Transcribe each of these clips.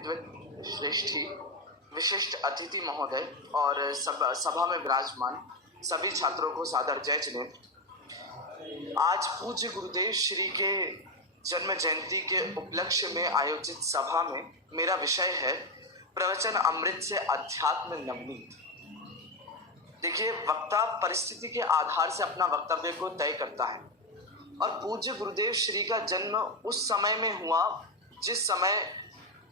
विद्वत श्रेष्ठी, विशिष्ट अतिथि महोदय और सभा में विराजमान सभी छात्रों को सादर जय जिनेन्द्र। आज पूज्य गुरुदेव श्री के जन्म जयंती के उपलक्ष्य में आयोजित सभा में मेरा विषय है प्रवचन अमृत से अध्यात्म नवनीत। देखिए, वक्ता परिस्थिति के आधार से अपना वक्तव्य को तय करता है और पूज्य गुरुदेव श्री का जन्म उस समय में हुआ जिस समय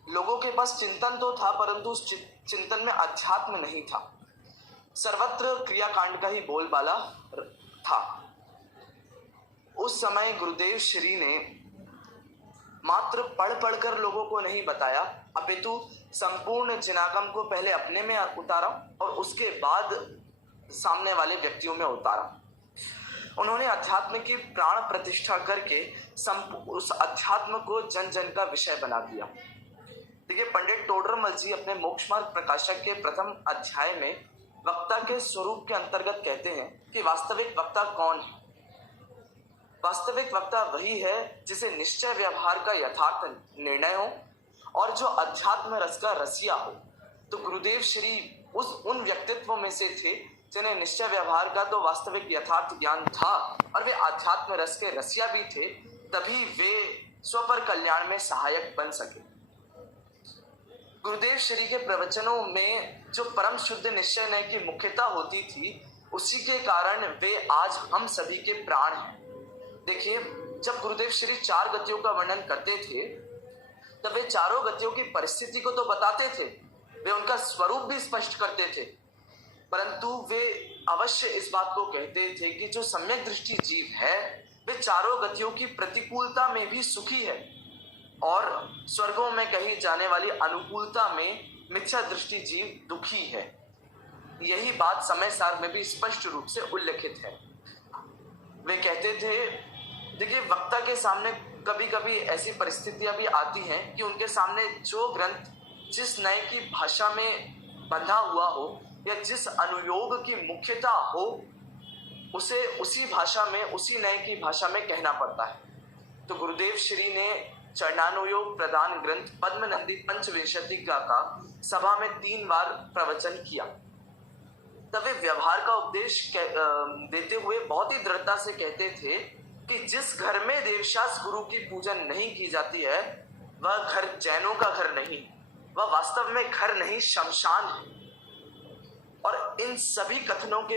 लोगों के पास चिंतन तो था, परंतु उस चिंतन में अध्यात्म नहीं था। सर्वत्र क्रियाकांड का ही बोलबाला था। उस समय गुरुदेव श्री ने मात्र पढ़ कर लोगों को नहीं बताया, अपितु संपूर्ण जिनागम को पहले अपने में उतारा और उसके बाद सामने वाले व्यक्तियों में उतारा। उन्होंने अध्यात्म की प्राण प्रतिष्ठा करके उस अध्यात्म को जन जन का विषय बना दिया। देखिए, पंडित टोडरमल जी अपने मोक्ष मार्ग प्रकाशक के प्रथम अध्याय में वक्ता के स्वरूप के अंतर्गत कहते हैं कि वास्तविक वक्ता कौन है। वास्तविक वक्ता वही है जिसे निश्चय व्यवहार का यथार्थ निर्णय हो और जो अध्यात्म रस का रसिया हो। तो गुरुदेव श्री उन व्यक्तित्वों में से थे जिन्हें निश्चय व्यवहार का तो वास्तविक यथार्थ ज्ञान था और वे आध्यात्म रस के रसिया भी थे, तभी वे स्वपर कल्याण में सहायक बन सके। गुरुदेव श्री के प्रवचनों में जो परम शुद्ध निश्चय नय की मुख्यता होती थी, उसी के कारण वे आज हम सभी के प्राण हैं। देखिए, जब गुरुदेव श्री चार गतियों का वर्णन करते थे तब वे चारों गतियों की परिस्थिति को तो बताते थे, वे उनका स्वरूप भी स्पष्ट करते थे, परंतु वे अवश्य इस बात को कहते थे कि जो सम्यक दृष्टि जीव है वे चारों गतियों की प्रतिकूलता में भी सुखी है और स्वर्गों में कही जाने वाली अनुकूलता में मिथ्या दृष्टि जीव दुखी है। यही बात समय सार में भी स्पष्ट रूप से उल्लेखित है। वे कहते थे, देखिए, वक्ता के सामने कभी कभी ऐसी परिस्थितियां भी आती हैं कि उनके सामने जो ग्रंथ जिस नय की भाषा में बंधा हुआ हो या जिस अनुयोग की मुख्यता हो, उसे उसी भाषा में, उसी नय की भाषा में कहना पड़ता है। तो गुरुदेव श्री ने चरणानुयोग प्रदान ग्रंथ पद्मनंदी पंचविंशतिका का सभा में 3 बार प्रवचन किया। तब वे व्यवहार का उपदेश देते हुए बहुत ही दृढ़ता से कहते थे कि जिस घर में देवशास गुरु की पूजन नहीं की जाती है वह घर जैनों का घर नहीं, वह वास्तव में घर नहीं, शमशान है। और इन सभी कथनों के